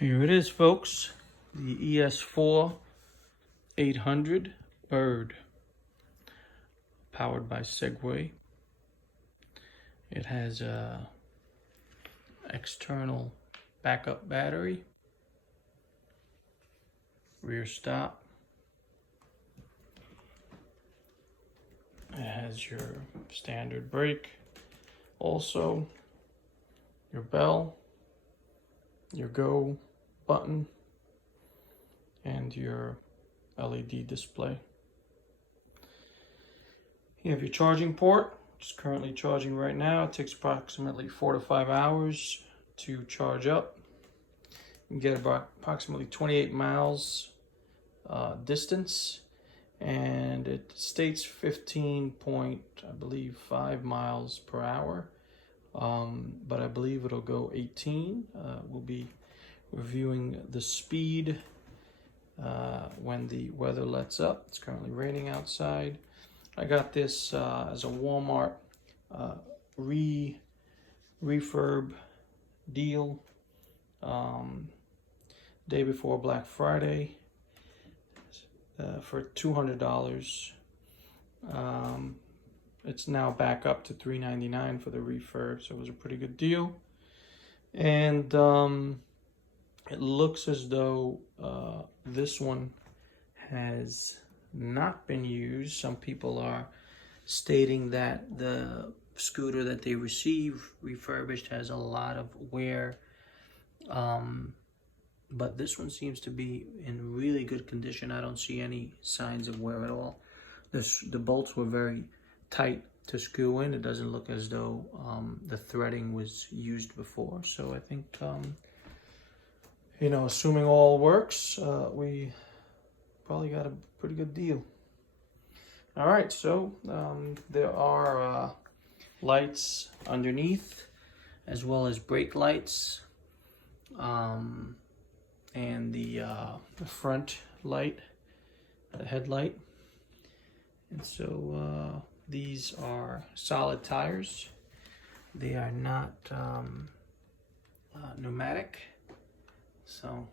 Here it is, folks. The ES4-800 Bird, powered by Segway. It has a external backup battery, rear stop. It has your standard brake, also your bell, your go button, and your LED display. You have your charging port, which is currently charging right now. It takes approximately 4 to 5 hours to charge up. You get about approximately 28 miles distance, and it states 15.5 miles per hour, but I believe it'll go 18. We'll be reviewing the speed when the weather lets up. It's currently raining outside. I got this as a Walmart refurb deal day before Black Friday for $200. It's now back up to $399 for the refurb, so it was a pretty good deal. And it looks as though this one has not been used. Some people are stating that the scooter that they receive refurbished has a lot of wear, but this one seems to be in really good condition. I don't see any signs of wear at all. The bolts were very tight to screw in. It doesn't look as though the threading was used before. So I think, assuming all works, we probably got a pretty good deal. All right, so there are lights underneath, as well as brake lights, and the front light, the headlight. And so these are solid tires. They are not pneumatic. So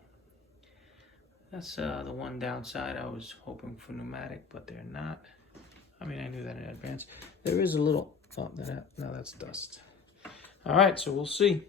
that's the one downside. I was hoping for pneumatic, but they're not. I mean, I knew that in advance. There is a little, no, that's dust. All right, so we'll see.